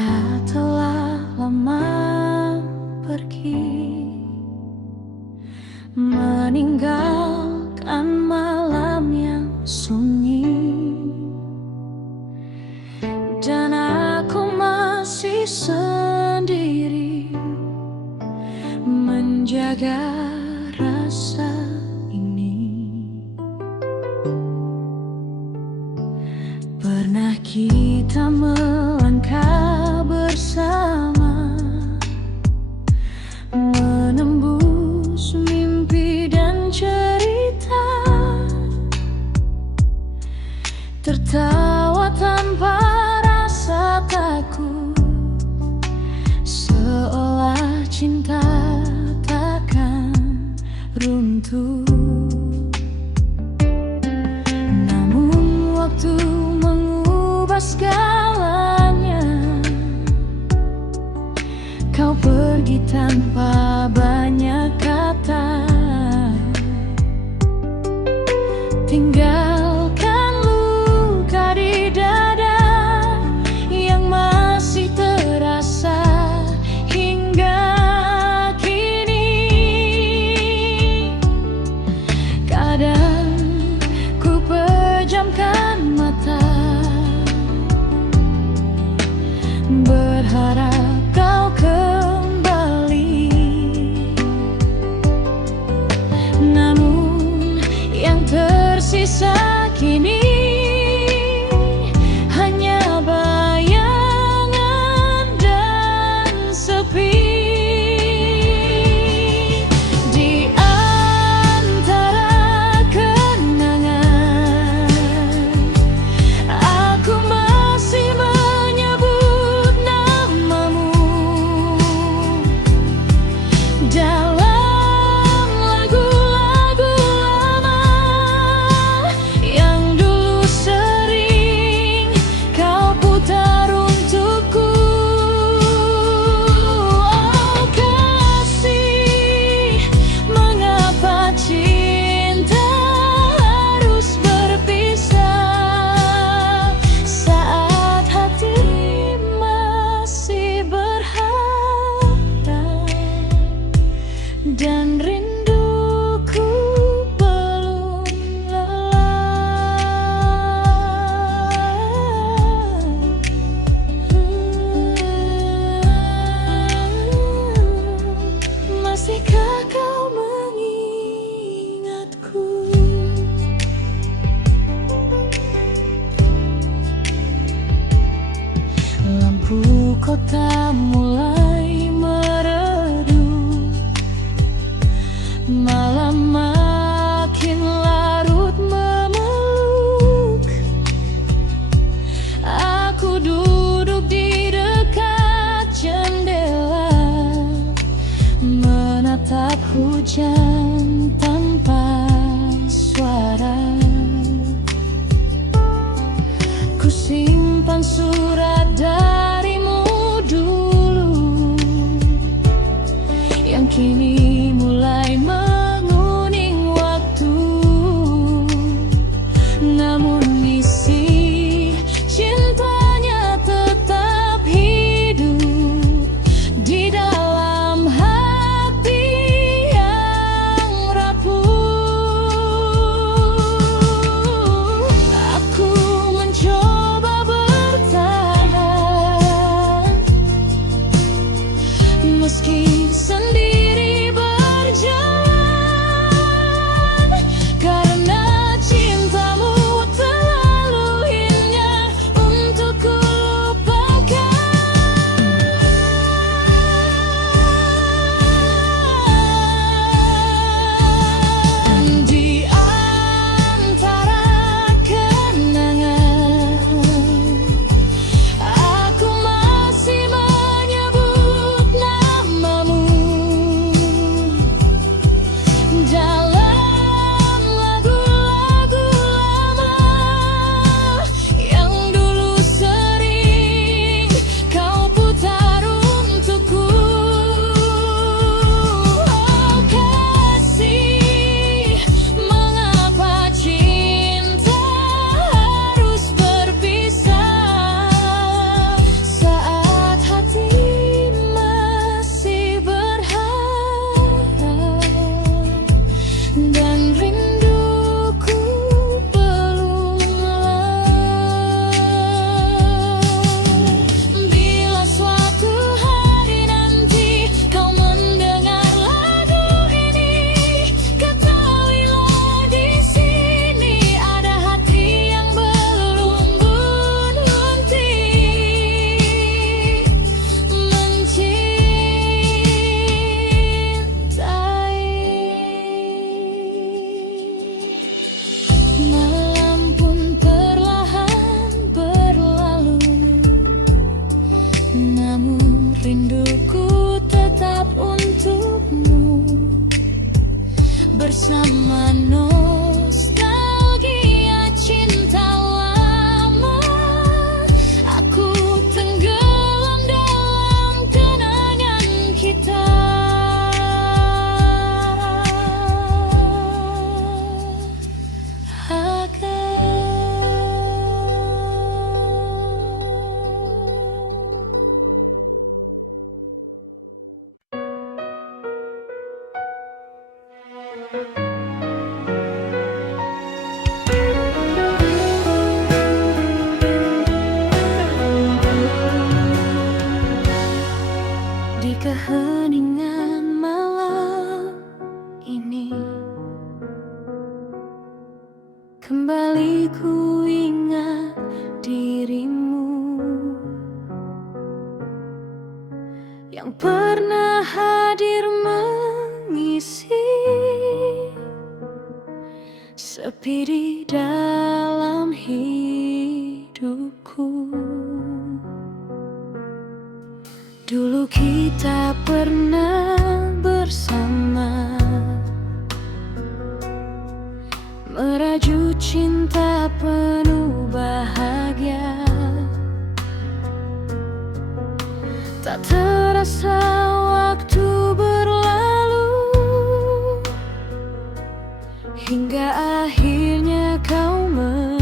Dia telah lama pergi, meninggalkan malam yang sunyi, dan aku masih sendiri menjaga rasa ini. Pernah kita melangkah bersama, menembus mimpi dan cerita, tertawa tanpa rasa takut, seolah cinta takkan runtuh. Namun waktu mengubah segalanya. Kau pergi tanpa banyak kata, tinggalkan luka di dada yang masih terasa hingga kini. Kadang ku pejamkan mata, berharap kau kembali. Namun yang tersisa kini hanya bayangan dan sepi. Di antara kenangan, aku masih menyebut namamu dalam lagu-lagu lama yang dulu sering kau putar untukku. Oh kasih, mengapa cinta harus berpisah saat hati masih berharap dan rinduku belum lelah. Masihkah kau mengingatku? Lampu kota mulai meredup, malam makin larut memeluk. Aku duduk di dekat jendela, menatap hujan tanpa suara. Ku simpan surat darimu dulu namun rinduku tetap untukmu. Bersama nostalgia cinta lama, aku tenggelam dalam kenangan kita. Di keheningan malam ini, kembali ku ingat dirimu yang pernah hadir mengisi sepi di dalam hidupku. Dulu kita pernah bersama, merajut cinta penuh bahagia. Tak terasa waktu berlalu, hingga akhirnya kau menjauh.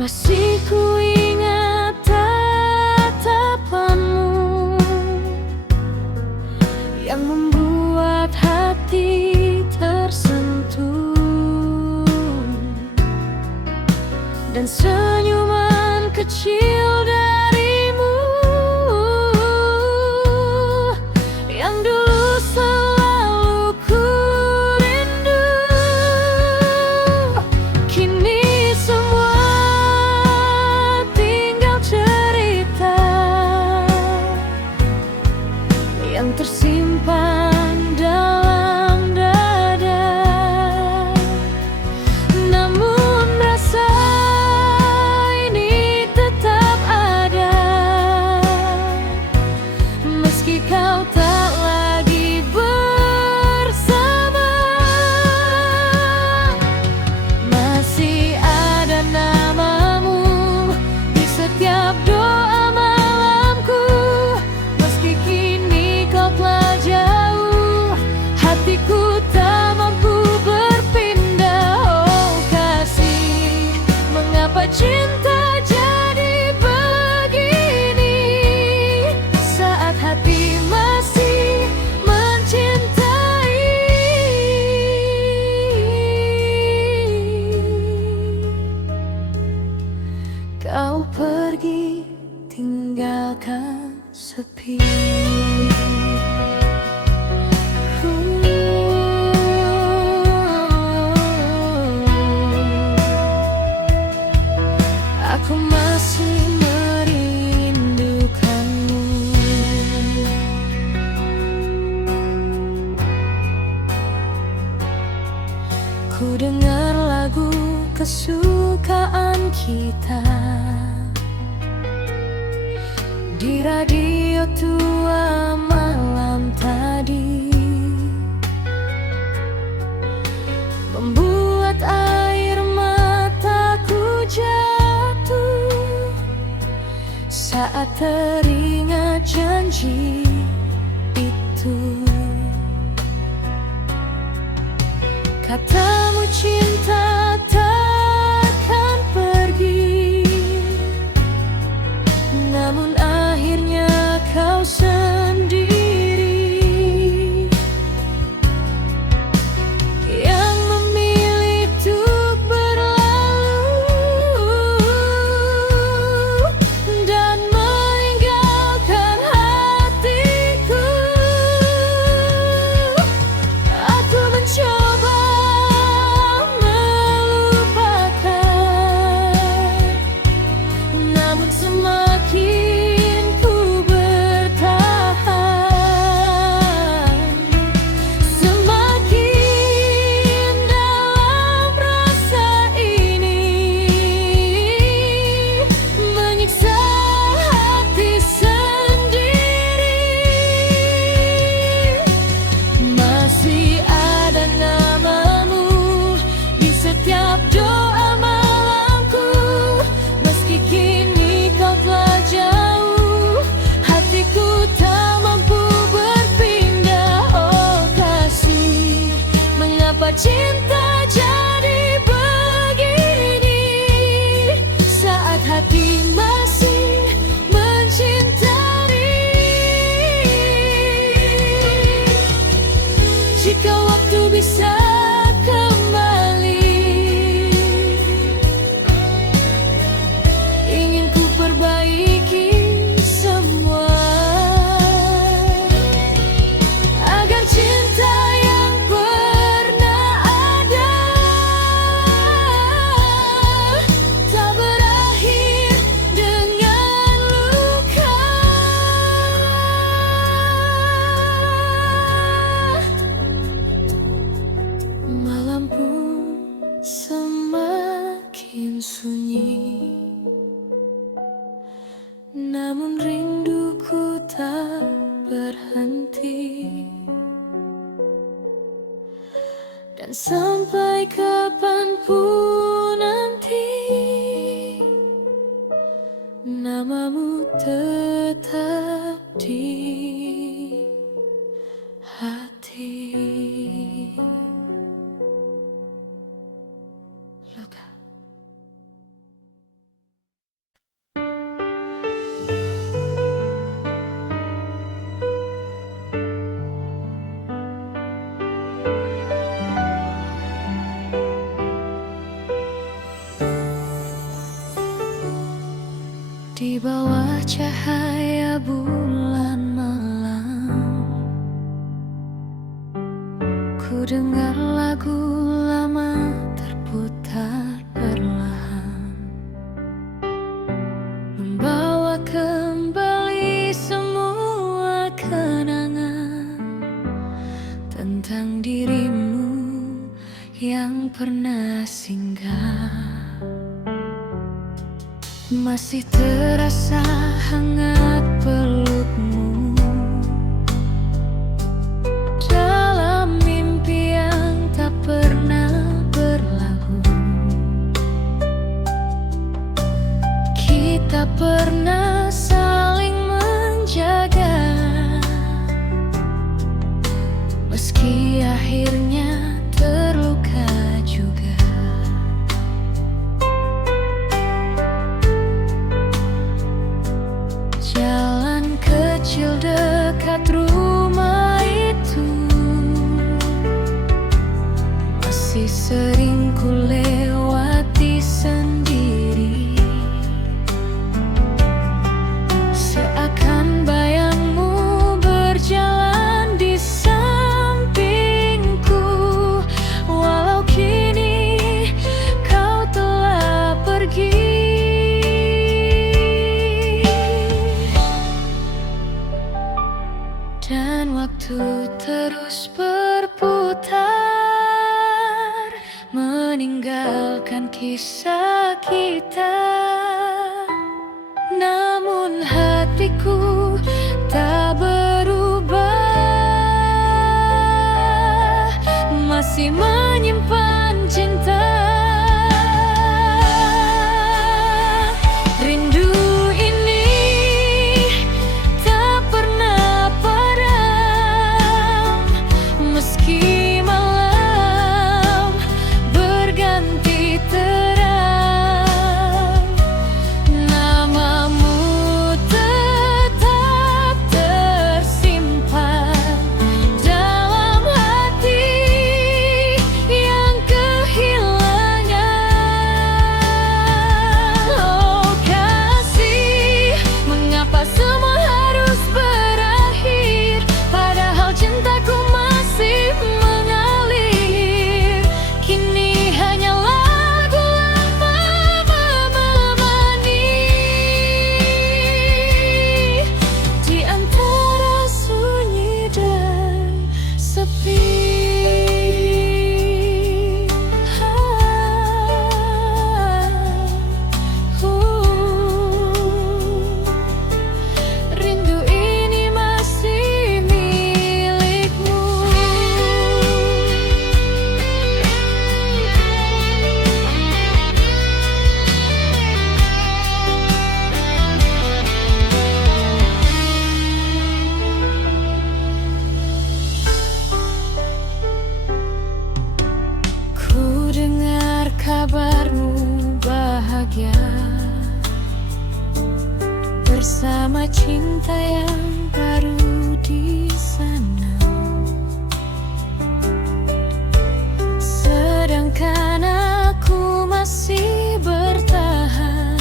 Masih ku ingat tatapanmu yang membuat hati tersentuh, dan senyuman kecil darimu yang dulu selalu ku rindu. Kini semua tinggal cerita yang tersimpan dalam dada. Namun rasa ini tetap ada, meski kau tak lagi bersama. Masih ada namamu di setiap doa malamku, meski kini kau telah jauh, hatiku tak mampu berpindah. Oh kasih, mengapa cinta jadi begini, saat hati masih mencintai. Kau pergi tinggalkan sepi. Aku masih merindukanmu. Ku dengar lagu kesukaan kita di radio tua malam tadi, membuat air mataku jatuh saat teringat janji itu. Katamu cinta takkan pergi, namun akhirnya kau sendiri yang memilih untuk berlalu dan meninggalkan hatiku. Aku mencoba perbaiki semua agar cinta yang pernah ada tak berakhir dengan luka. Malam pun semakin sunyi, namun rinduku tak berhenti. Dan sampai kapanpun nanti, namamu tetap di hati. Luka. Di bawah cahaya bulan malam, ku dengar lagu lama terputar perlahan, membawa kembali semua kenangan tentang dirimu yang pernah singgah. Masih terasa hangat pelukmu dalam mimpi yang tak pernah berlalu. Kita pernah saling menjaga, meski akhirnya terluka juga. Jalan kecil dekat rumah itu masih sering ku lewati sendiri, seakan bayangmu berjalan di sampingku, walau kini kau telah pergi. Dan waktu terus berputar, meninggalkan kisah kita. Namun hatiku tak berubah, masih menyimpan cinta. Rindu ini tak pernah padam, meski malam berganti terang. Namamu tetap tersimpan dalam hati yang kehilangan. Oh kasih, mengapa semua harus berakhir, padahal cintaku masih mengalir. Kini hanya lagu lama menemani di antara sunyi dan sepi. Rindu ini masih milikmu. Ku dengar kabarmu bahagia bersama cinta yang baru di sana, sedangkan aku masih bertahan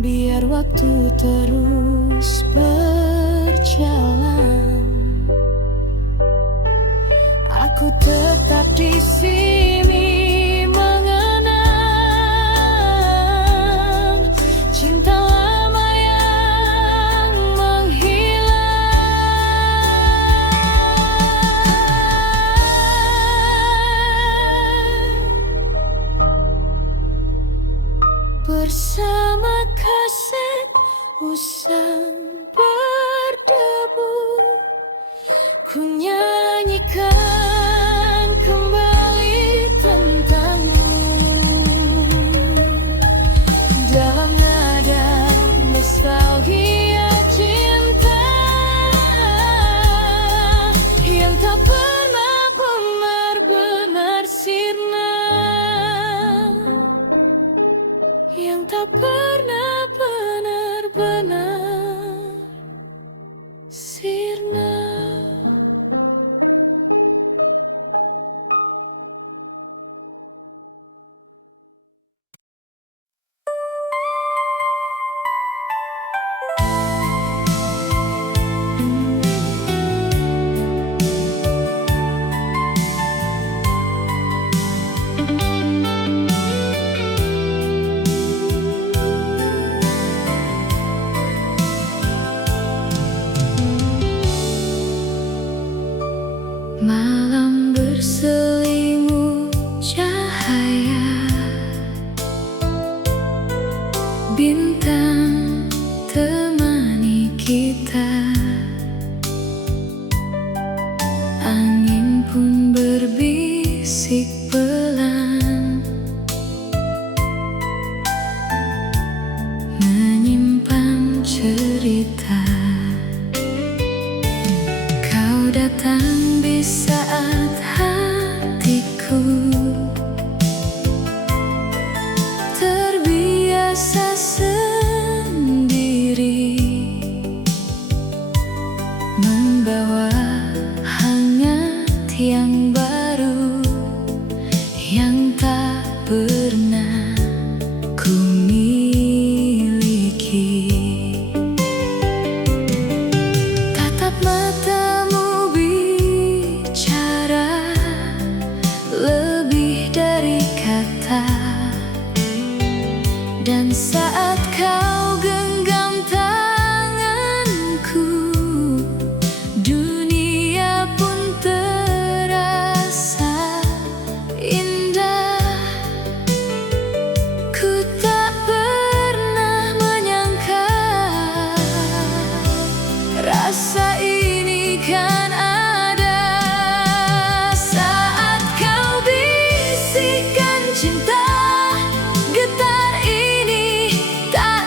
Biar waktu terus berjalan, aku tetap di sini mengenang cinta lama yang menghilang. Bersama kaset usang berdebu, ku nyanyikan kembali tentangmu dalam nada nostalgia cinta yang tak pernah benar-benar sirna, yang tak pernah benar-benar sirna. Malam berselimut cahaya, bintang temani kita, angin pun berbisik pelan, menyimpan cerita. Kau datang di saat hatiku terbiasa sendiri, membawa hangat yang baru yang tak pernah ku miliki. Tatap matamu bicara lebih dari kata, dan saat kau genggam tanganku, dunia pun terasa indah. Ku tak pernah menyangka rasa ini kan ada saat kau bisikan cinta. Getar ini tak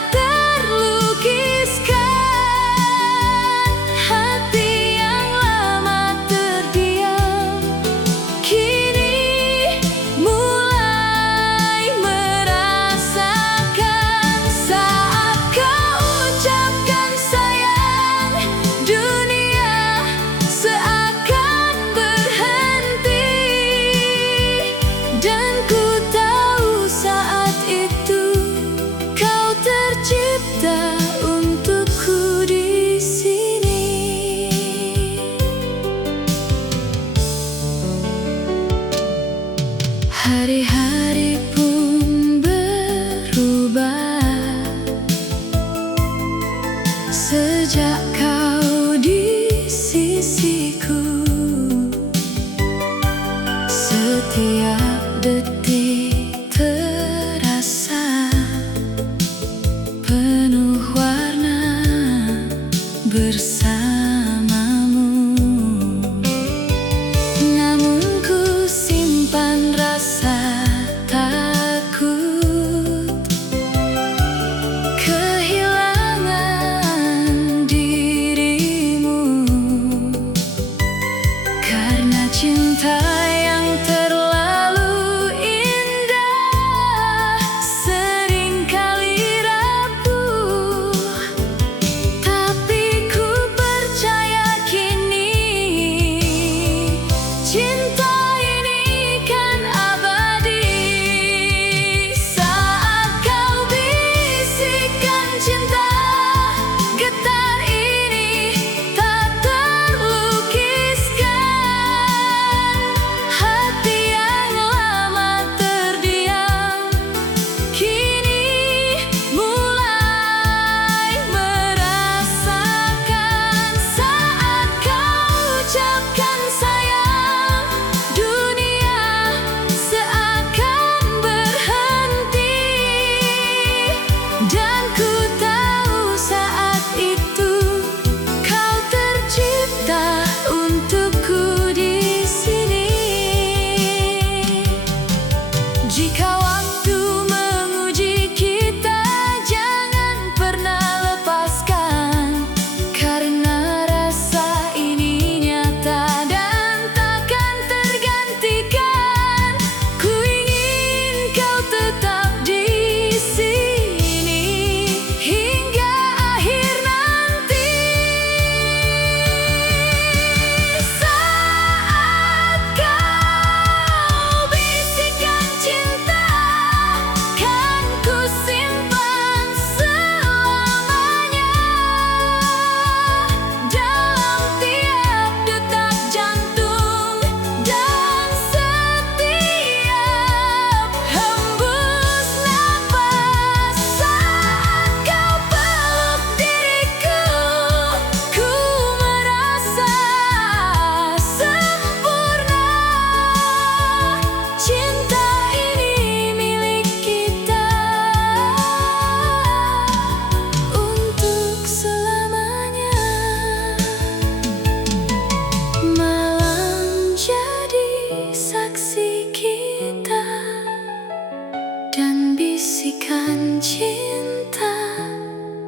cinta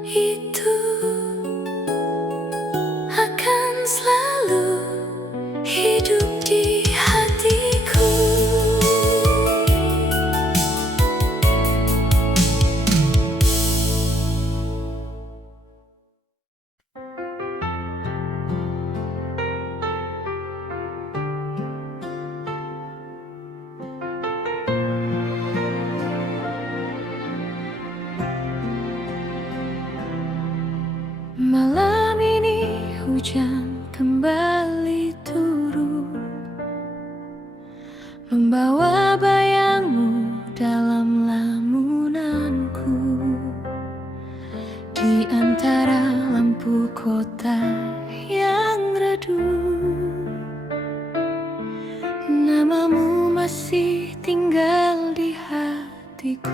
itu akan selalu hidup di hatiku. Malam ini hujan kembali turun, membawa bayangmu dalam lamunanku. Di antara lampu kota yang redup, namamu masih tinggal di hatiku.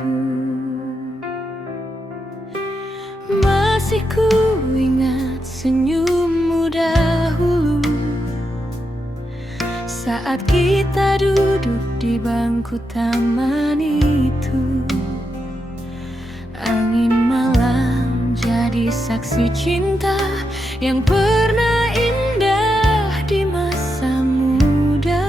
Masih ku ingat senyummu dahulu, saat kita duduk di bangku taman itu. Angin malam jadi saksi cinta yang pernah indah di masa muda.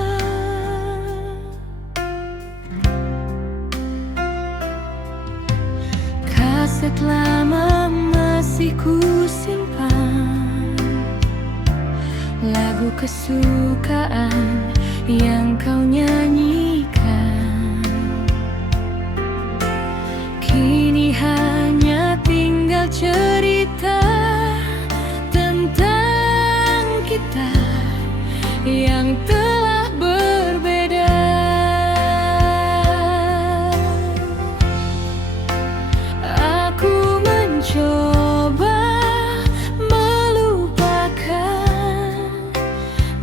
Kaset lama masih ku simpan, lagu kesukaan yang kau nyanyikan. Kini hanya tinggal cerita tentang kita yang telah berbeda. Aku mencoba melupakan,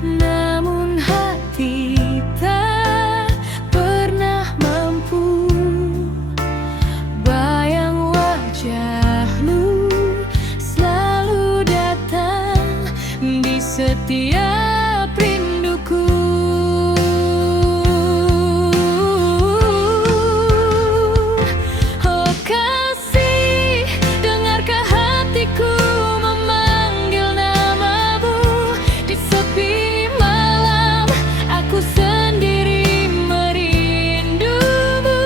namun hati tak pernah mampu. Bayang wajahmu selalu datang di setiap rinduku. Oh kasih, dengarkah hatiku memanggil namamu. Di sepi malam aku sendiri merindumu.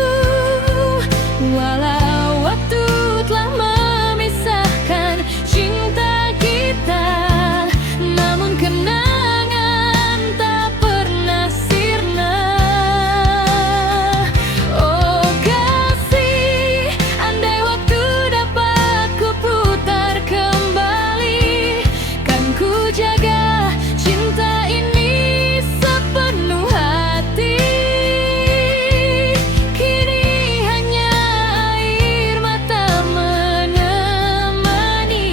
Walau waktu telah memisahkan cinta kita, namun kenangan tak pernah sirna. Oh kasih, andai waktu dapat ku putar kembali, kan ku jaga cinta ini sepenuh hati. Kini hanya air mata menemani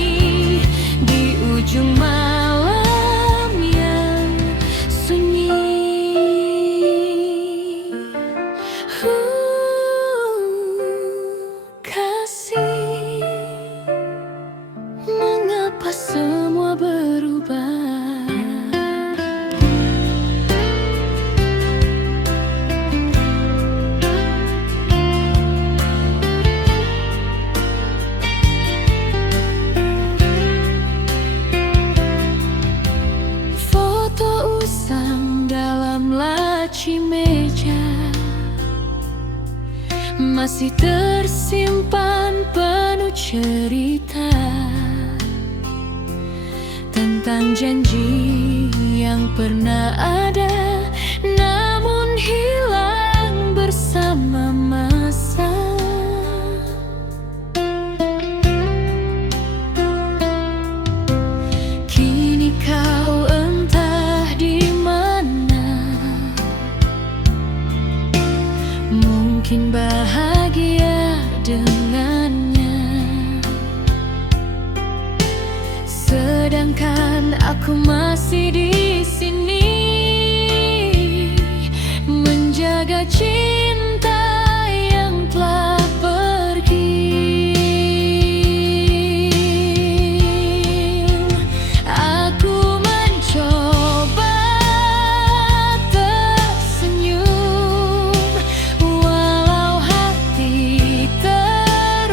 di ujung malam yang sunyi. Kasih, mengapa semua berubah? Foto usang dalam laci meja masih tersimpan penuh cerita tentang janji yang pernah ada, namun hilang bersama masa. Kini kau entah di mana, mungkin bahagia dengannya, sedangkan aku masih di sini menjaga cinta yang telah pergi. Aku mencoba tersenyum, walau hati tak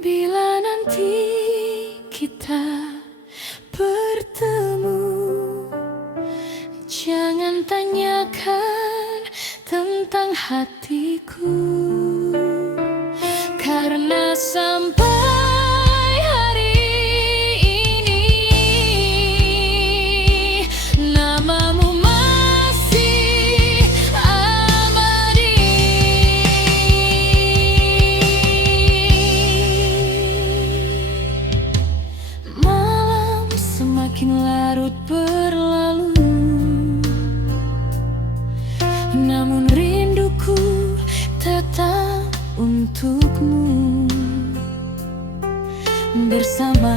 Bila nanti kita bertemu, jangan tanyakan tentang hatiku, karena sampai hari ini namamu masih abadi. Malam semakin larut berlalu, namun rinduku tetap untukmu. Bersama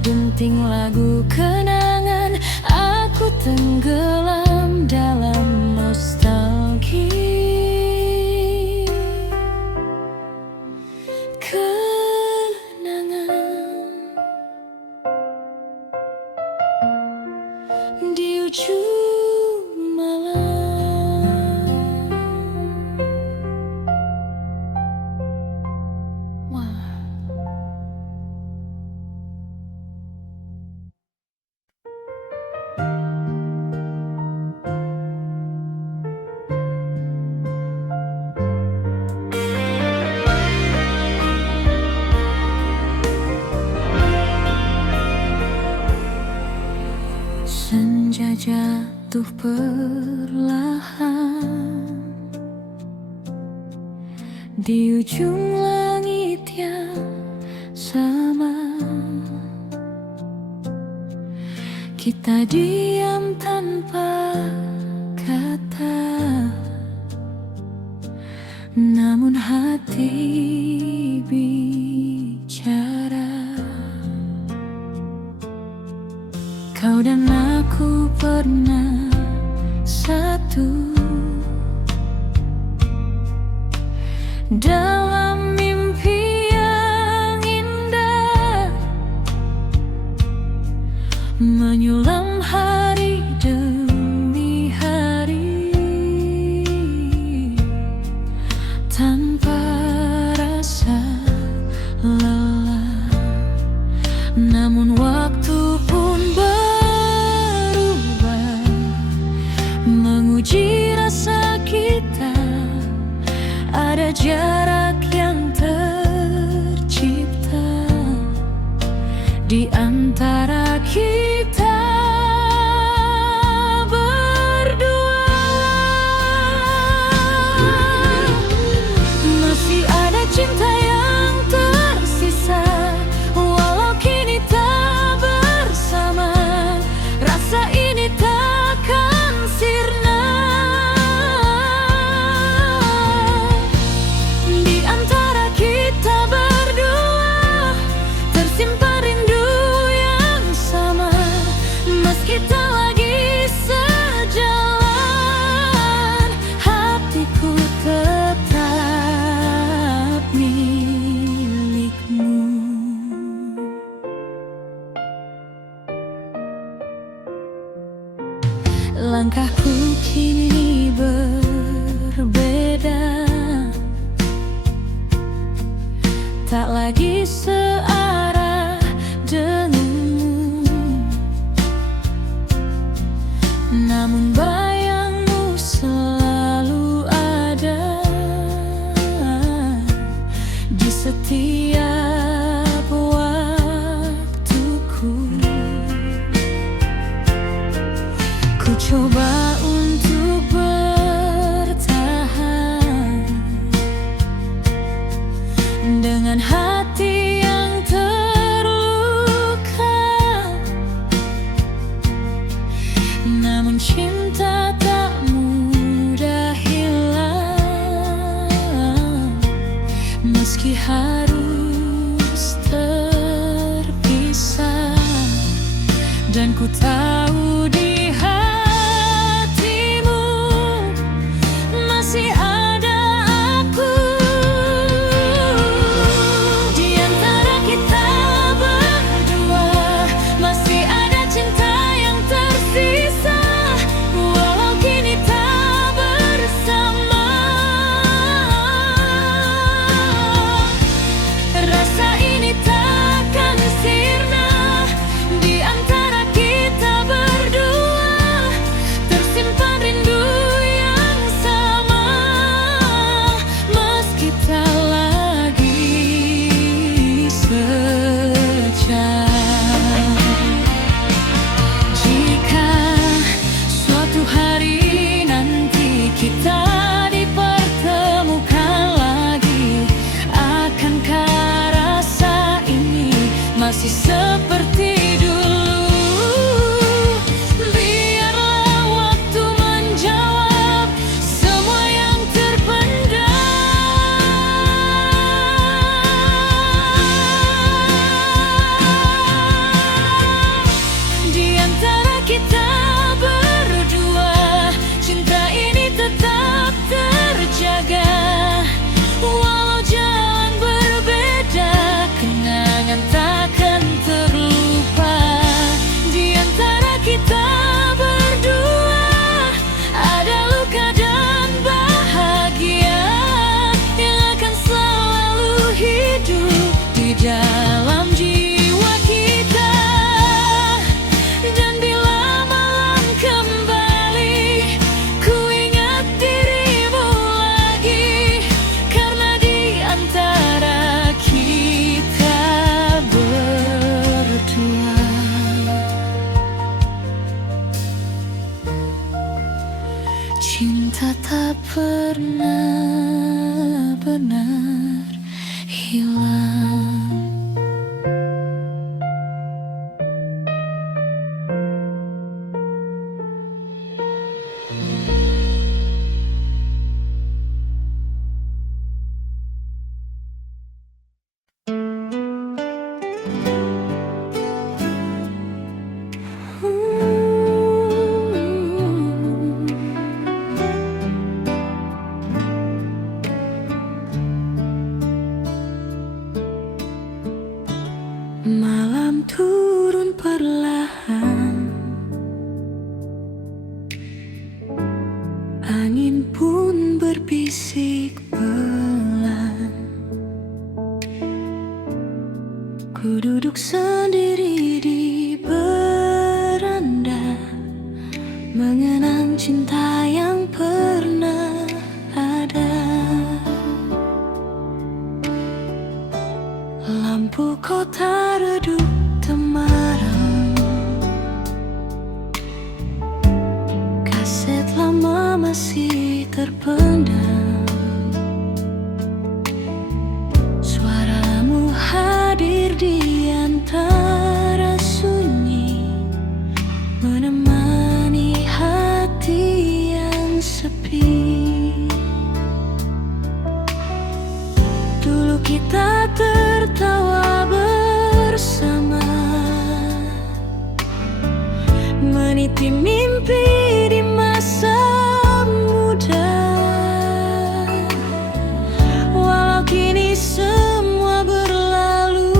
denting lagu kenangan, aku tenggelam dalam nostalgia. Kenangan di ujung malam. Wah. Senja jatuh perlahan di ujung langit yang sama. Kita diam tanpa kata, namun hati bicara. Kau dan aku pernah satu dalam mimpi yang indah, menyulam hari demi hari tanpa rasa lelah. Namun waktu pun menguji rasa kita, ada jarak yang tercipta di antara kita berdua. Masih ada cinta yang tersisa, walau kini tak bersama. Rasa ini takkan sirna. Di antara kita berdua tersimpan rindu yang sama, meski tak lagi sejalan, hatiku tetap milikmu. Langkahku kini berbeda, tak lagi searah denganmu, namun bayangmu selalu ada di setiap waktuku. Ku coba untuk bertahan dengan hati yang terluka, namun cinta tak mudah hilang, meski harus terpisah. Dan ku tahu di hatimu masih ada aku. Di antara kita berdua masih ada cinta yang tersisa, walau kini tak bersama. Rasa ini titik bulan. Ku duduk sendiri di beranda, mengenang cinta yang pernah ada. Lampu kota redup temaram, kaset lama masih terpendam. Suaramu hadir di antara sunyi, menemani hati yang sepi. Dulu kita tertawa bersama, meniti mimpi di masa muda. Walau kini semua berlalu,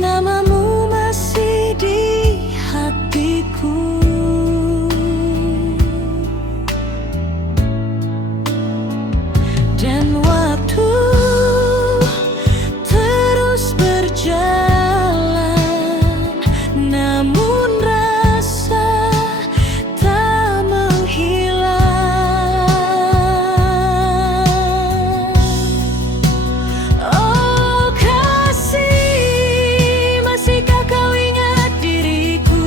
namamu masih di hatiku. Dan waktu terus berjalan, namun rasa tak menghilang. Oh kasih, masihkah kau ingat diriku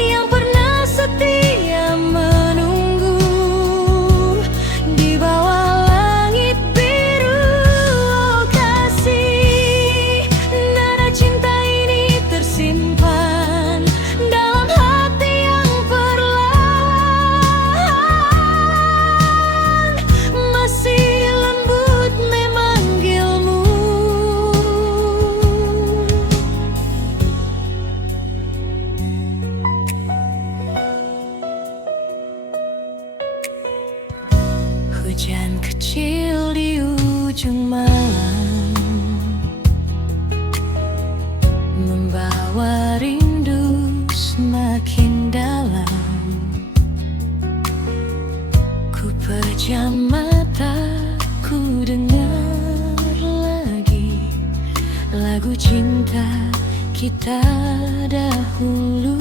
yang pernah setia menunggu di bawah langit biru? Oh kasih, nada cinta ini tersimpan dalam hati yang perlahan masih lembut memanggilmu. Hujan kecil di ujung malam, membawa rindu semakin dalam. Ku pejam mata, ku dengar lagi lagu cinta kita dahulu.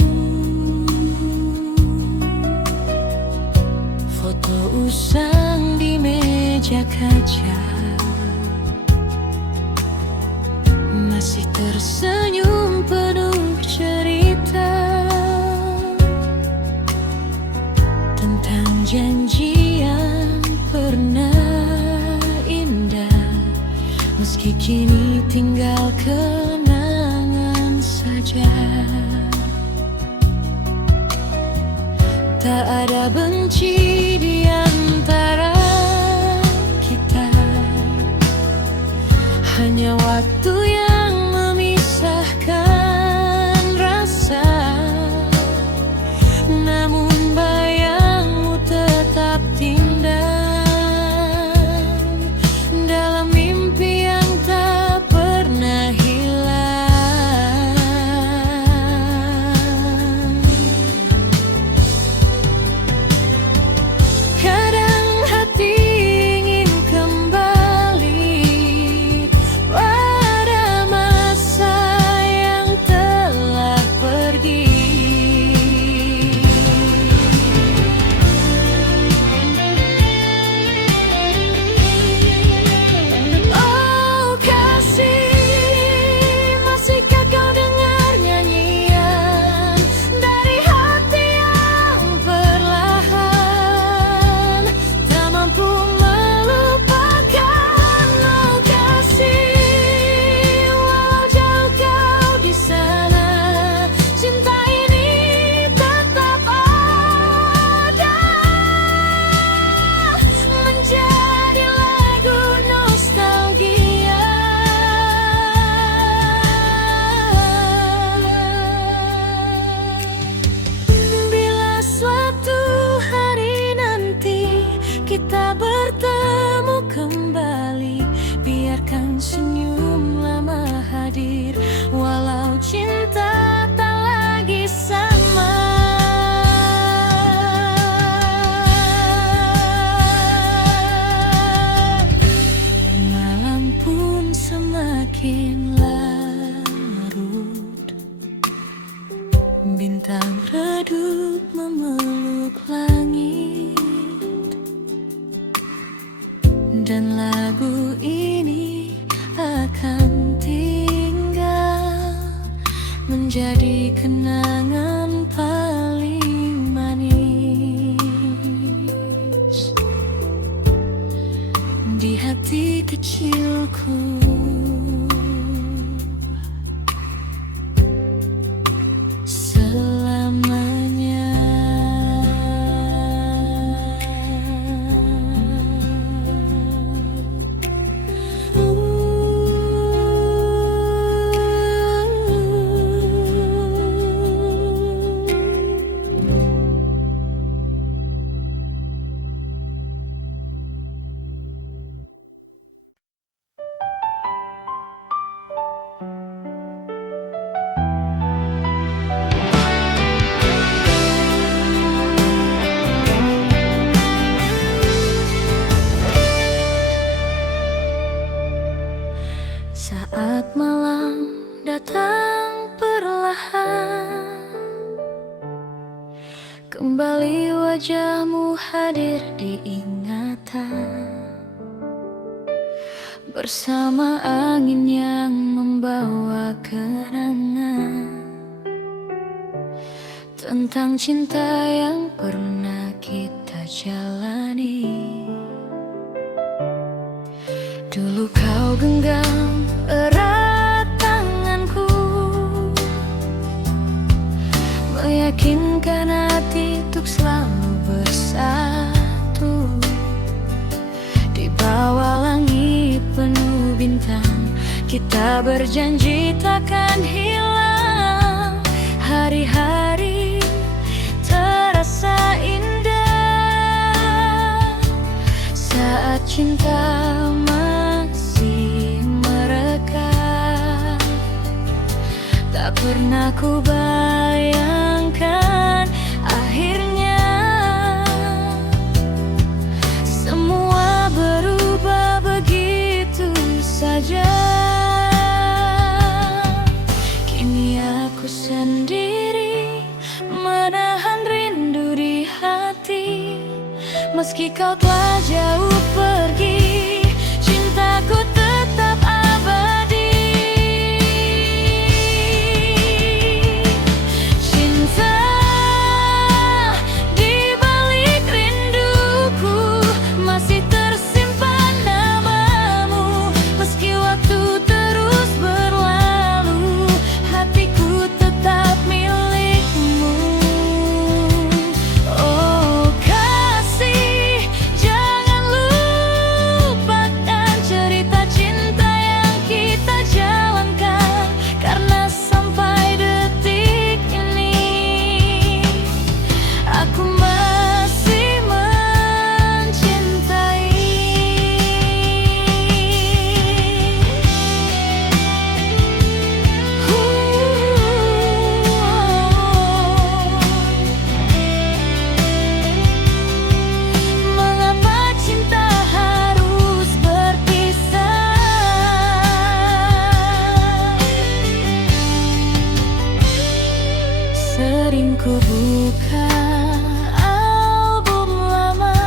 Foto usang di meja kaca, masih tersenyum penuh cerita tentang janji yang pernah indah. Meski kini tinggal kenangan saja, tak ada benci di antara kita, hanya waktu yang memisahkan rasa. Namun bayangmu tetap tinggal dalam mimpi yang tak pernah hilang. dan lagu ini akan tinggal menjadi kenangan paling manis di hati kecilku. Selamanya. Saat malam datang perlahan, kembali wajahmu hadir di ingatan, bersama angin yang membawa kenangan tentang cinta yang pernah kita jalani. Dulu kau genggam erat tanganku, meyakinkan hati untuk selalu bersatu. Di bawah langit penuh bintang, kita berjanji takkan hilang. Hari-hari terasa indah saat cinta tak pernah ku bayangkan akhirnya semua berubah begitu saja. Kini aku sendiri menahan rindu di hati, meski kau telah jauh pergi, cintaku tetap abadi. Sering ku buka album lama,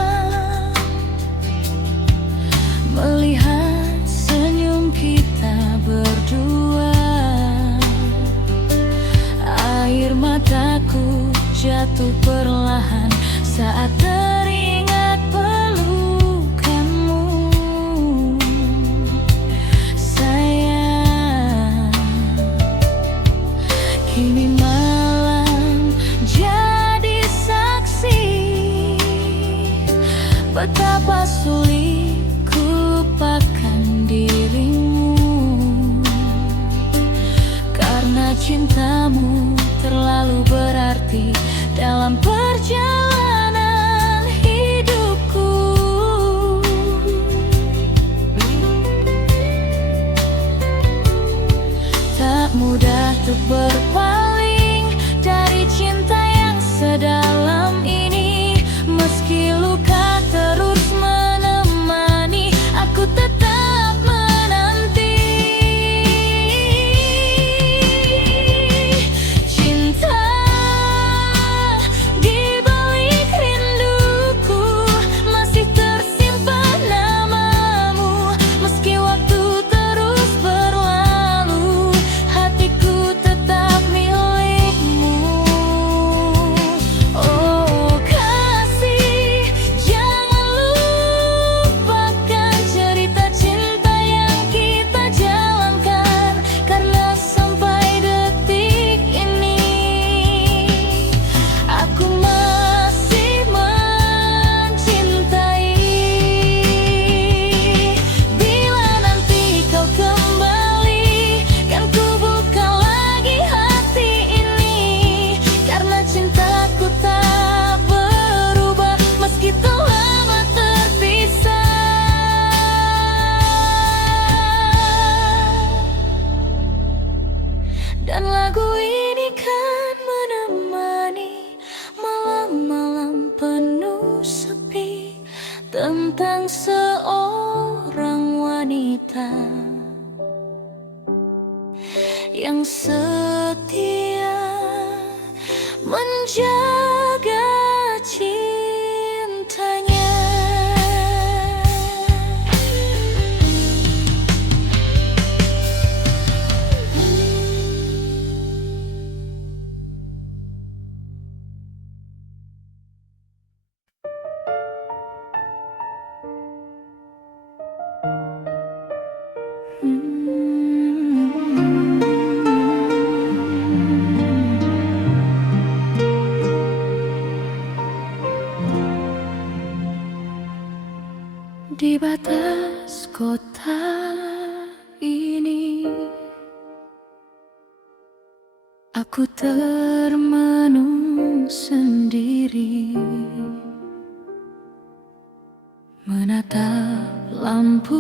melihat senyum kita berdua. Air mataku jatuh perlahan saat teringat pelukanmu. Sayang, kini betapa sulit ku lupakan dirimu, karena cintamu terlalu berarti dalam perjalanan hidupku. Tak mudah untuk berpaling dari cinta yang sedalam ini, meski luka terus menemani, aku tetap menanti. Cinta di balik tentang seorang wanita yang setia menjaga cintanya. Di batas kota ini, aku termenung sendiri, menatap lampu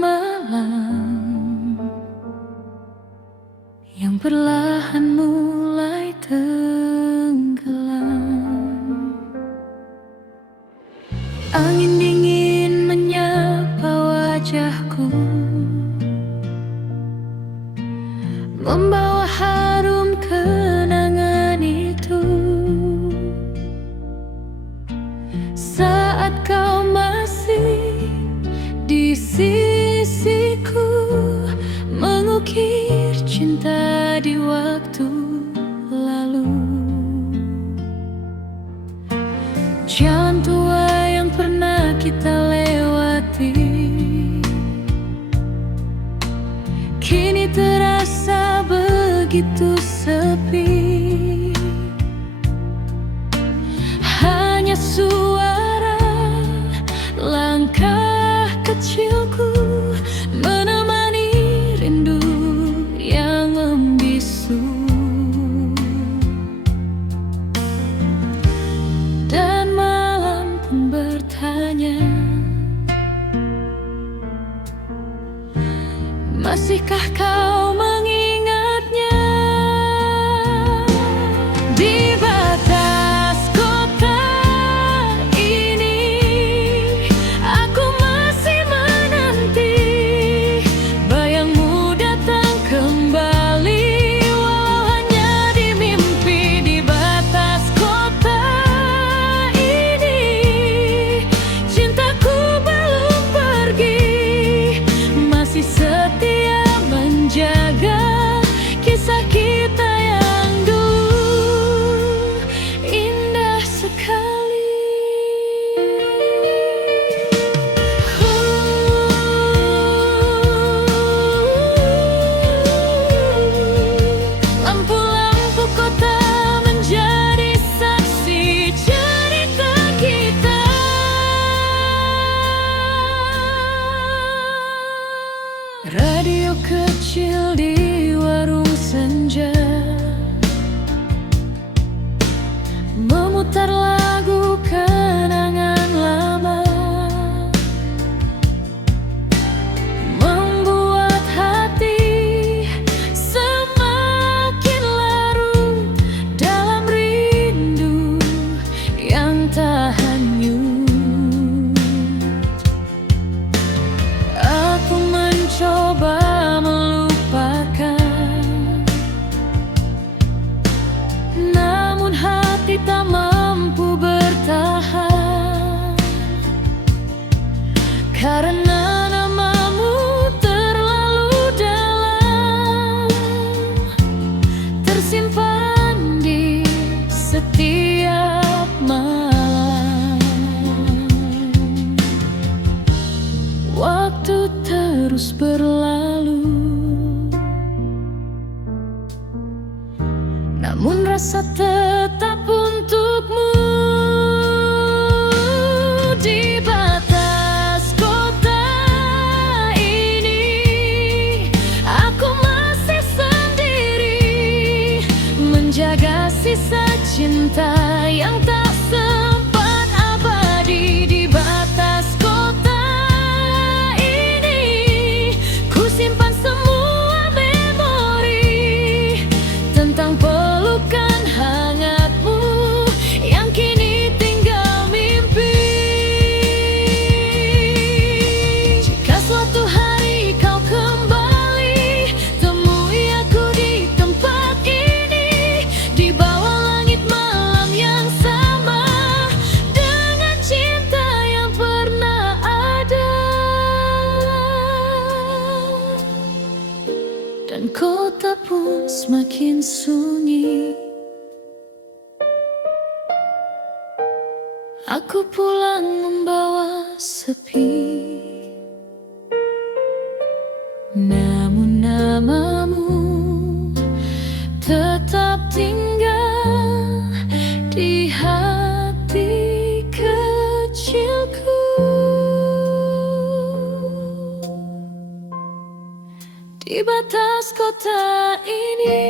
malam yang perlahan mulai tenggelam. Angin dingin menyapa wajahku, membawa harum kenangan itu. Saat kau masih di sisiku, mengukir cinta di waktu lalu. Jalan tua yang pernah kita lewati kini terasa begitu sepi. Hanya suara langkah kecilku menemani rindu yang membisu. Dan malam pun bertanya, masihkah kau mengingatnya? Di batas kota ini, aku masih menanti bayangmu datang kembali, walau hanya di mimpi. Di batas kota ini, cintaku belum pergi, masih setia menjaga kisah kita yang dulu indah sekali. Lampu-lampu kota menjadi saksi cerita kita. Radio kecil di warung senja memutar lagu kenangan lama, membuat hati semakin larut dalam rindu yang tak hanyut. Aku mencoba melupakan, namun hati tak mampu bertahan, karena namamu terlalu dalam, tersimpan di setiap malam. Waktu terus berlalu, namun rasa tetap untukmu. Di batas kota ini, aku masih sendiri, menjaga sisa cinta yang tak sempat abadi. Di batas kota ini, ku simpan semua memori tentang pelukan hangatmu semakin sunyi. Aku pulang membawa sepi, namun namamu tetap tinggal di hati kecilku. Di batas kota ini,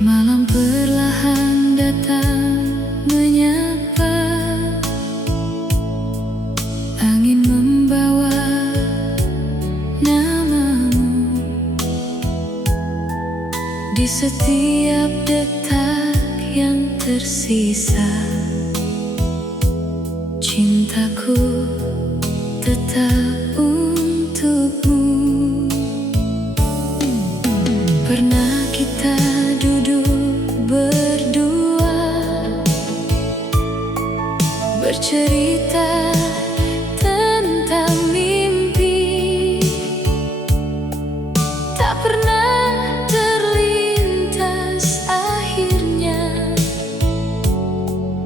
malam perlahan datang menyapa. Angin membawa namamu di setiap detak yang tersisa. Cintaku tetap untukmu. Pernah kita duduk berdua, bercerita tentang mimpi. Tak pernah terlintas akhirnya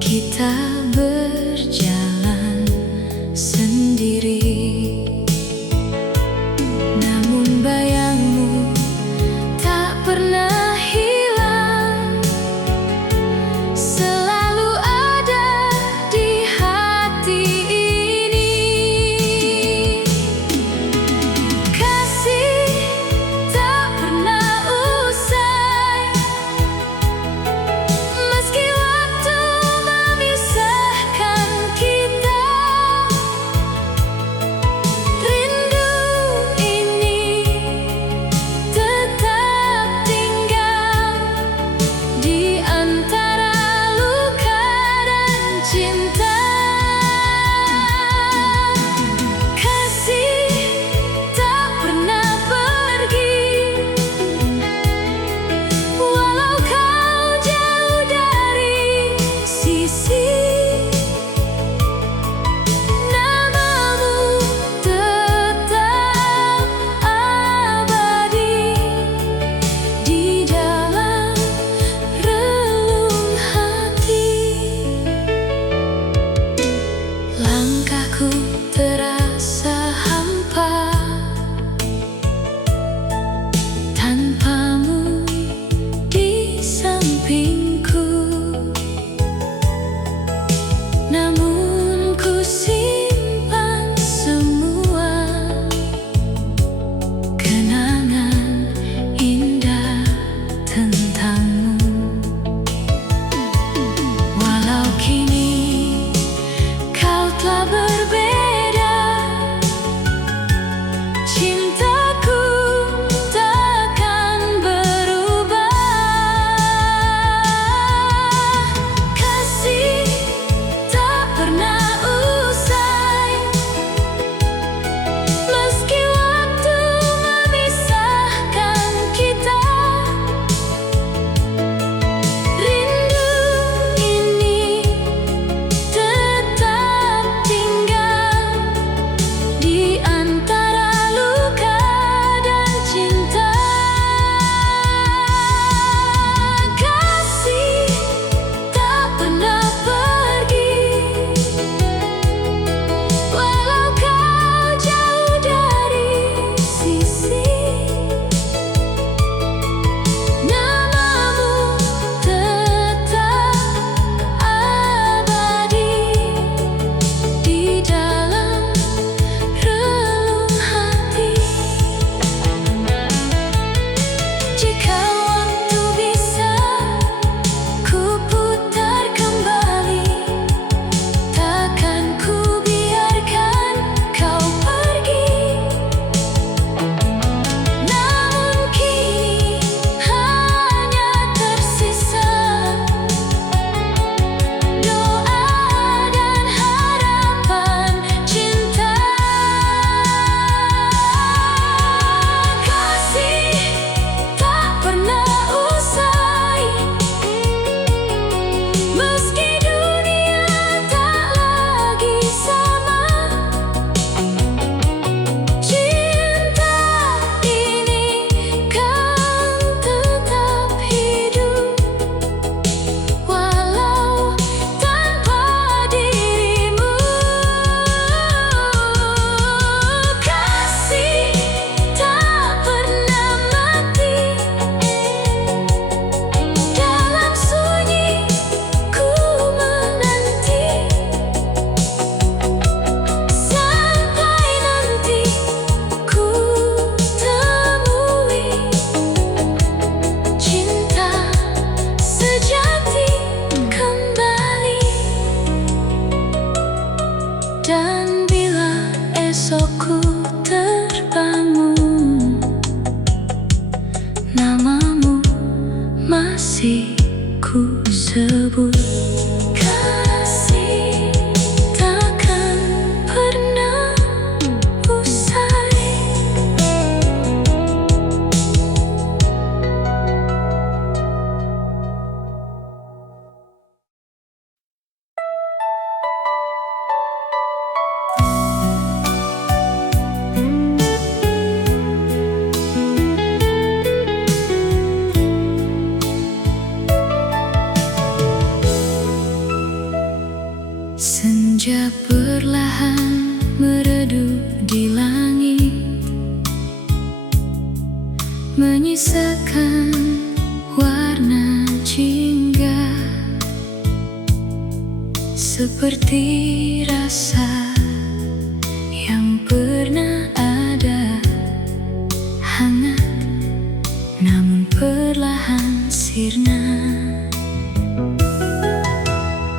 kita berjalan sendiri. Namun bayangmu tak pernah hilang, selalu ada di hati ini. Kasih tak pernah usai, meski waktu memisahkan kita. Rindu ini tetap tinggal di antara luka dan cinta. Kasih tak pernah pergi, walau kau jauh dari sisi. Namamu tetap abadi di dalam relung hati. Langkahku terasa hampa tanpamu di sampingku. Namun ku simpan semua kenangan indah tentangmu. Walau kini kau telah berbeda, Dan bila esokku terbangun, namamu masih ku sebut. Kasih takkan pernah usai. Senja perlahan meredup di langit, menyisakan warna jingga, seperti rasa yang pernah ada, hangat namun perlahan sirna.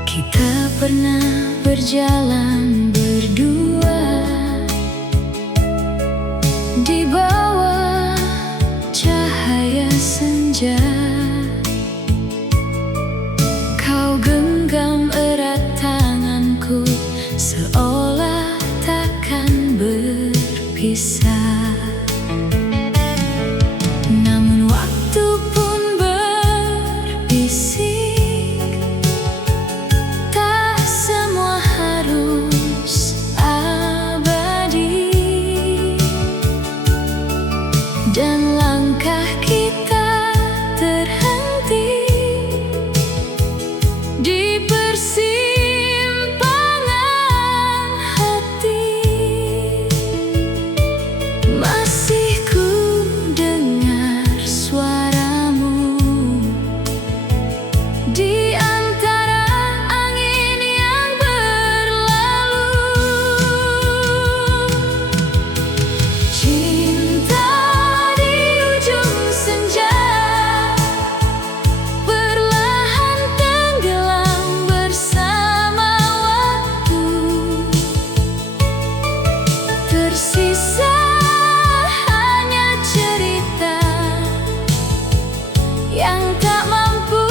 Kita pernah berjalan berdua di bawah cahaya senja. Kau genggam erat tanganku, seolah takkan berpisah. Namun waktu pun berbisik, dan langkah kita terhenti di persimpangan hati. Masih ku dengar suaramu di antara angin yang berlalu. Cinta tersisa hanya cerita yang tak mampu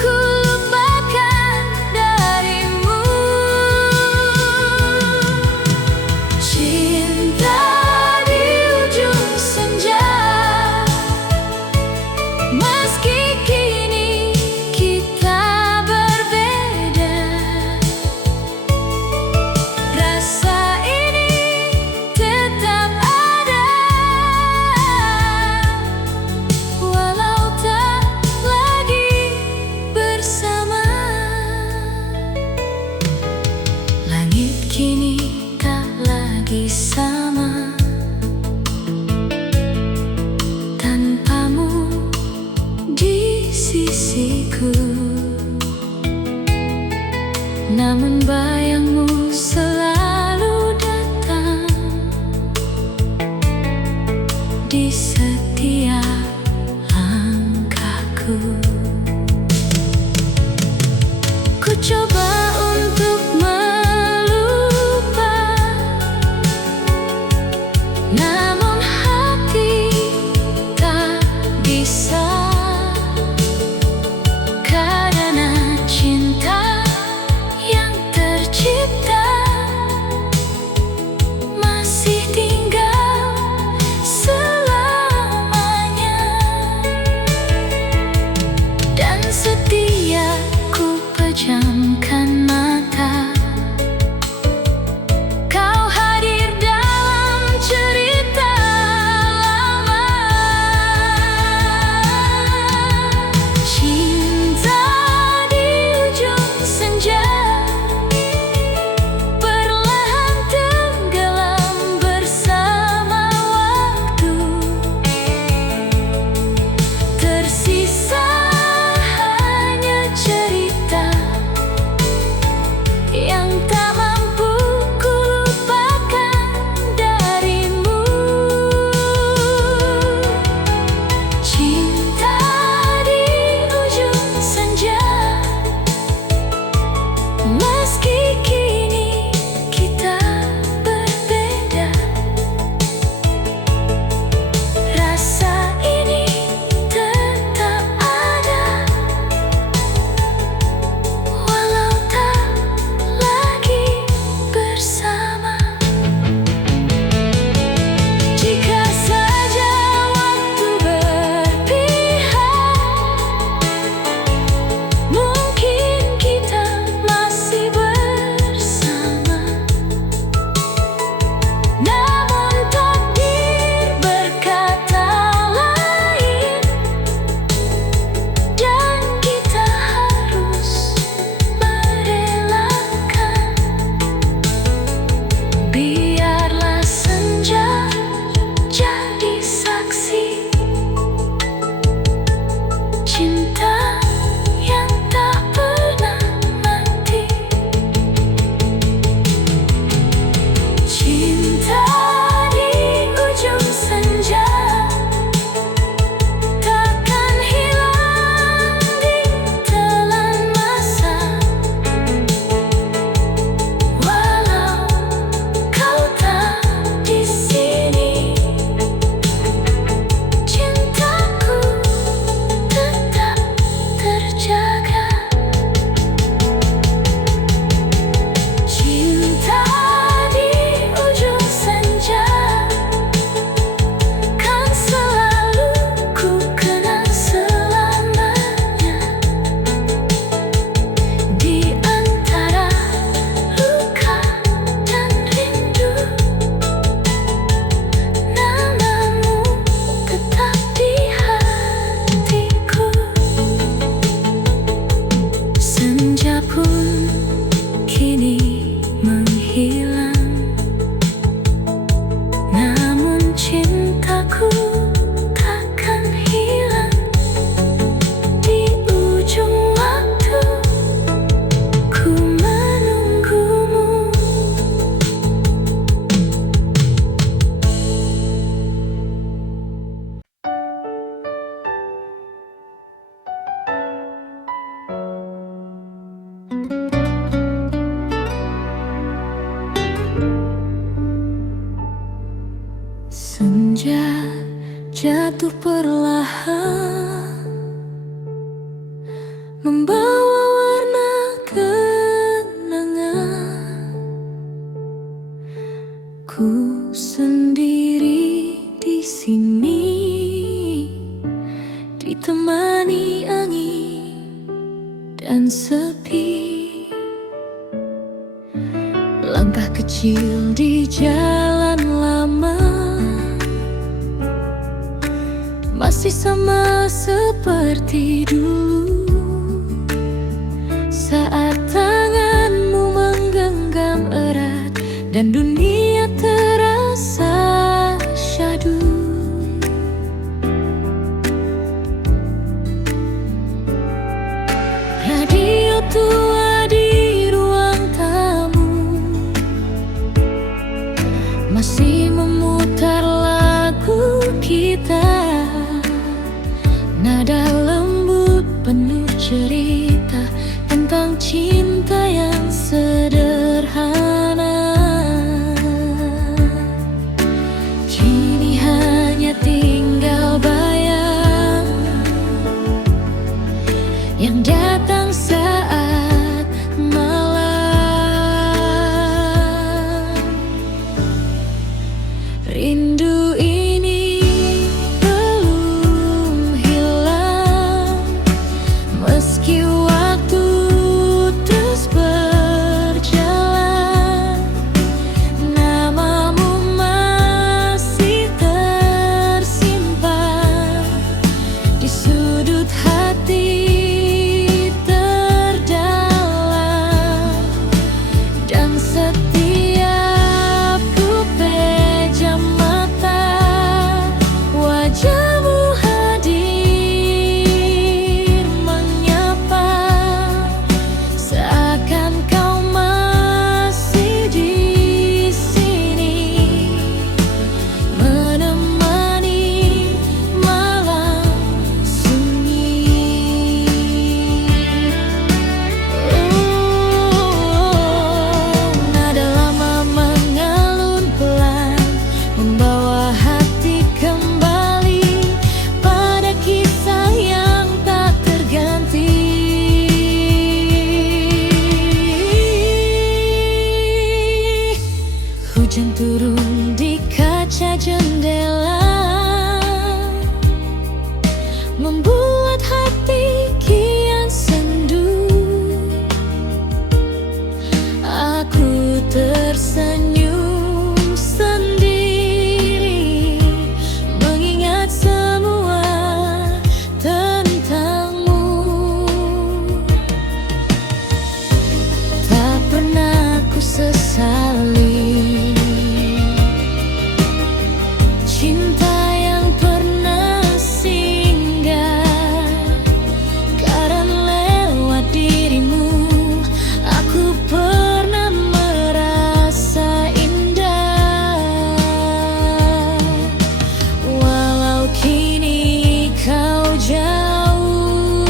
ku lupakan darimu. Cinta di ujung senja, meski kini kita berbeda, rasa kini tak lagi sama. Tanpamu di sisiku, namun bayangmu selalu datang di setiap langkahku. Ku coba untuk jatuh perlahan, membawa warna kenangan. Ku sendiri di sini, ditemani angin dan sepi. Langkah kecil di jalan lama masih sama seperti dulu. Saat tanganmu menggenggam erat dan dunia terasa syahdu. Radio tua di ruang tamu masih memutar lagu kita. Nada lembut penuh cerita tentang cinta yang sederhana. Kini hanya tinggal bayang yang datang saat malam. Rindu ini belum hilang, meski waktu terus berjalan. Namamu masih tersimpan di sudut hati terdalam, dan setiap ku pejam mata, wajahmu hadir menyapa, seakan kau masih di sini, menemani malam sunyi. Nada lama mengalun pelan, membawa hati kembali pada kisah yang tak terganti. Hujan turun di kaca jendela, membuat hati kian sendu. Aku tersenyum sendiri, mengingat semua tentangmu. Tak pernah ku sesali cinta yang pernah singgah, karena lewat dirimu aku pernah merasa indah. Walau kini kau jauh,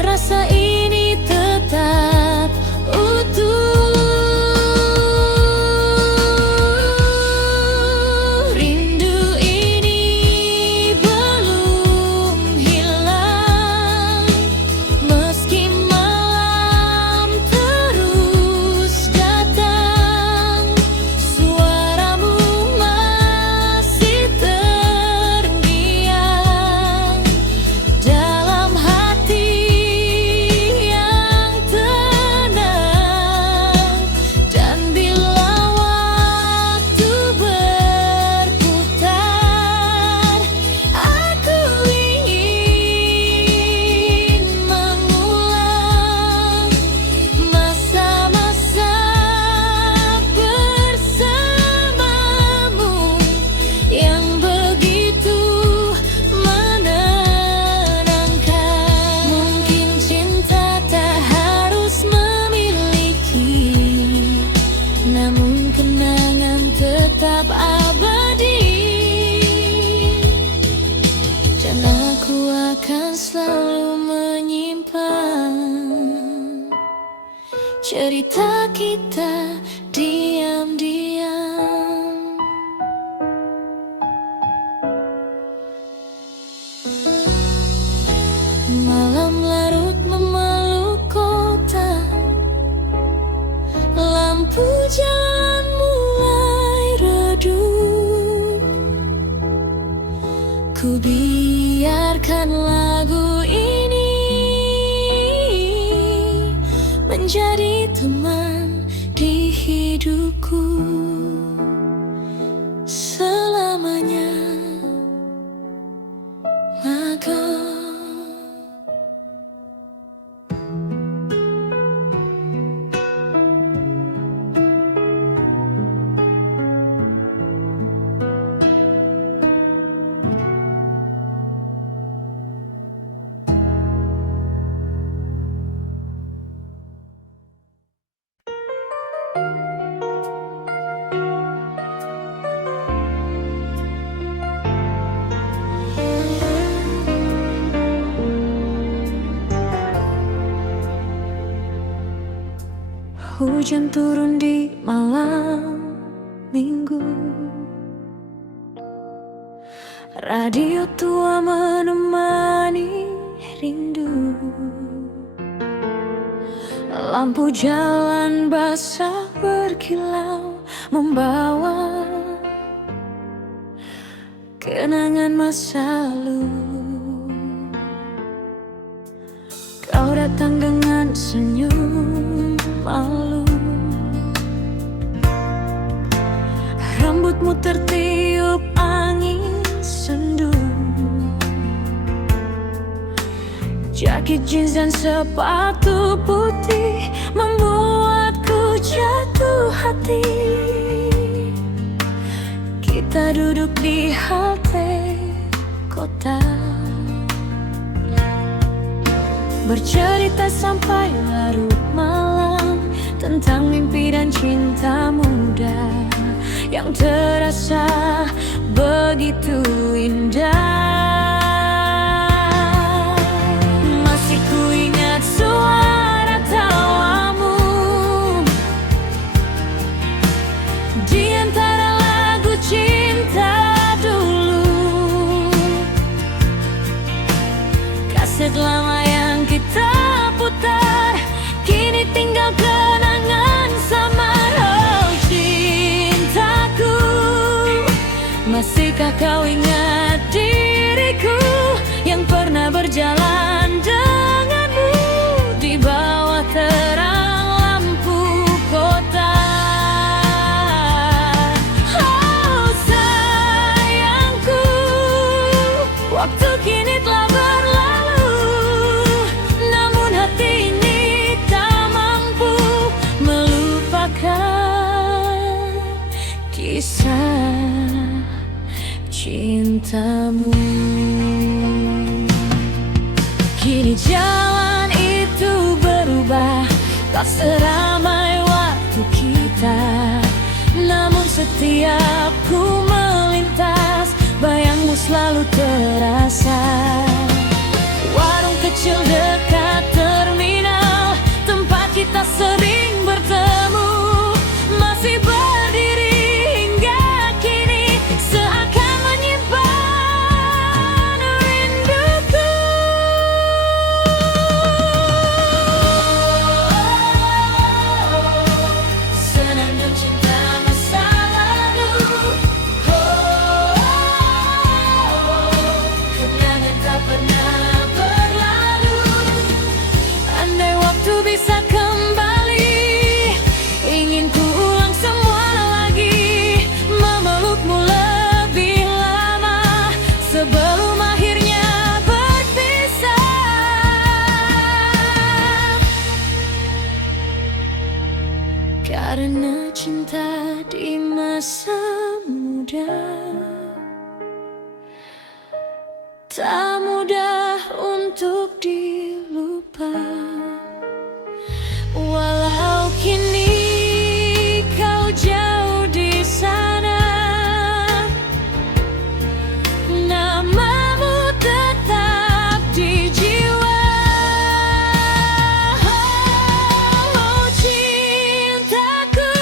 rasa ini tetap utuh. Rindu ini belum hilang, meski malam terus datang. Suaramu masih terngiang dalam hati yang tenang. Dan bila waktu berputar, aku ingin mengulang masa-masa bersamamu yang begitu menenangkan. Mungkin cinta tak harus memiliki, namun kenangan tetap abadi. Dan aku akan selalu menyimpan cerita kita diam-diam. Ku biarkan lagu ini menjadi teman di hidupku selamanya. Lagu hujan turun di malam minggu, radio tua menemani rindu, lampu jalan basah berkilau membawa kenangan masa lalu. Kau datang dengan senyum malu, rambutmu tertiup angin sendu, jakit jeans dan sepatu putih membuatku jatuh hati. Kita duduk di halte kota, bercerita sampai larut malam tentang mimpi dan cinta muda yang terasa begitu indah. Masih ku ingat suara tawamu di antara lagu cinta dulu, kaset lama yang kita putar kini tinggal kenangan samar. Oh cintaku, masihkah kau ingat diriku yang pernah berjalan denganmu di bawah terang lampu kota? Oh sayangku, waktu kini telah berlalu, namun hati ini tak mampu melupakan kisah cintamu. Kini jalan itu berubah, tak seramai waktu kita, namun setiap ku melintas bayangmu selalu terasa. Warung kecil dekat terminal, tempat kita sering bertemu, masih berdiri hingga kini seakan menyimpan rinduku. Senandung cinta masa lalu, kenangan tak pernah berlalu. Andai waktu bisa kembali, ingin ku ulang semua lagi, memelukmu lebih lama sebelum akhirnya berpisah. Karena cinta di masa muda tak mudah untuk dilupa. Walau kini kau jauh di sana, namamu tetap di jiwa. Oh cintaku,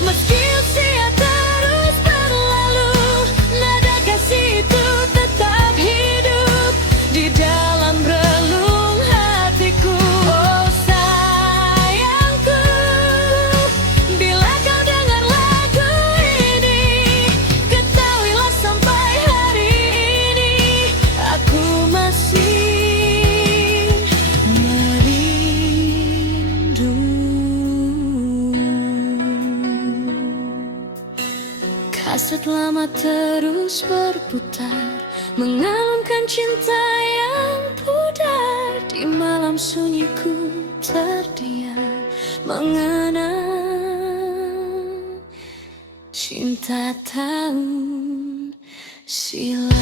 meski usia terus berlalu, nada kasih itu tetap hidup. Hasrat lama terus berputar, mengalunkan cinta yang pudar. Di malam sunyiku terdiam, mengenang cinta tahun silam.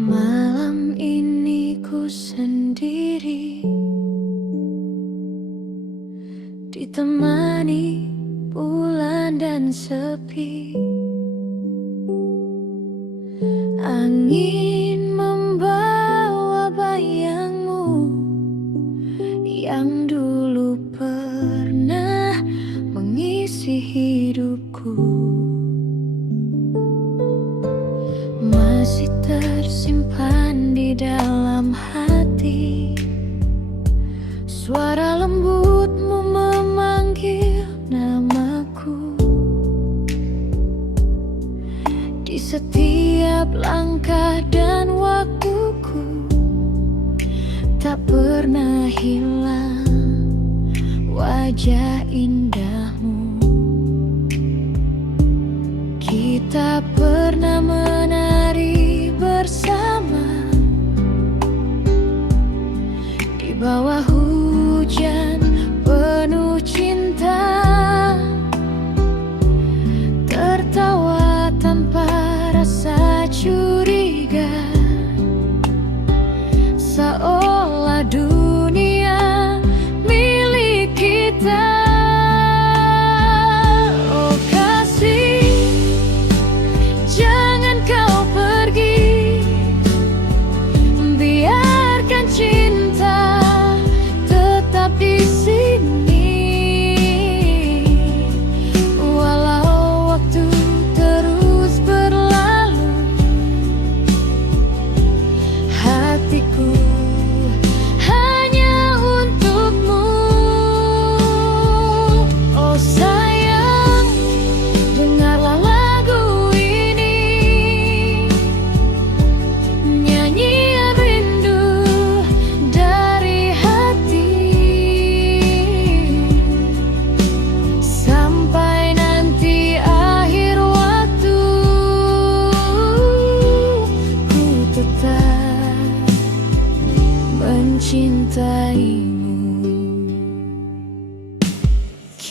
Malam ini ku sendiri, ditemani bulan dan sepi. Angin membawa bayangmu yang dulu pernah mengisi hidupku. Masih tersimpan di dalam hati suara lembutmu memanggil namaku. Di setiap langkah dan waktuku tak pernah hilang wajah indahmu. Kita pernah menari bersama di bawah hujan penuh cinta, tertawa tanpa rasa curiga, seolah dunia milik kita.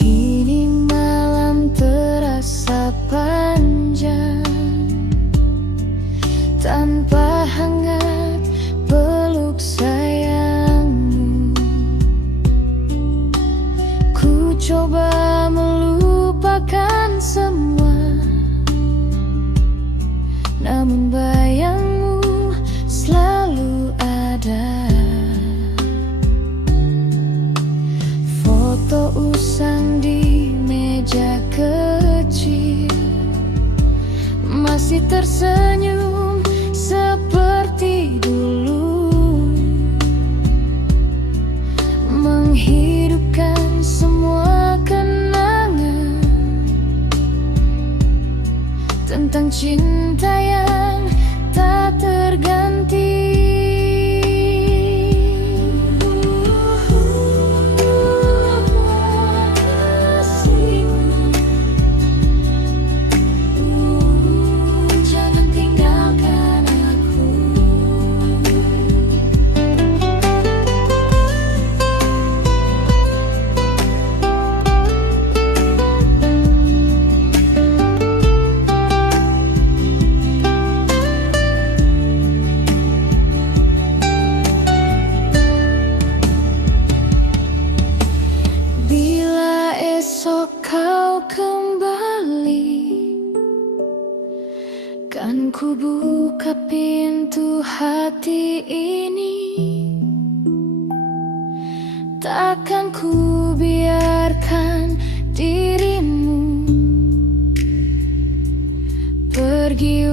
Kini malam terasa panjang tanpa hangat peluk sayangmu. Ku coba melupakan semua, namun bayangmu selalu ada. Foto usang di meja kecil masih tersenyum seperti dulu, menghidupkan semua kenangan tentang cinta yang tak terganti. Kan ku buka pintu hati ini, takkan ku biarkan dirimu pergi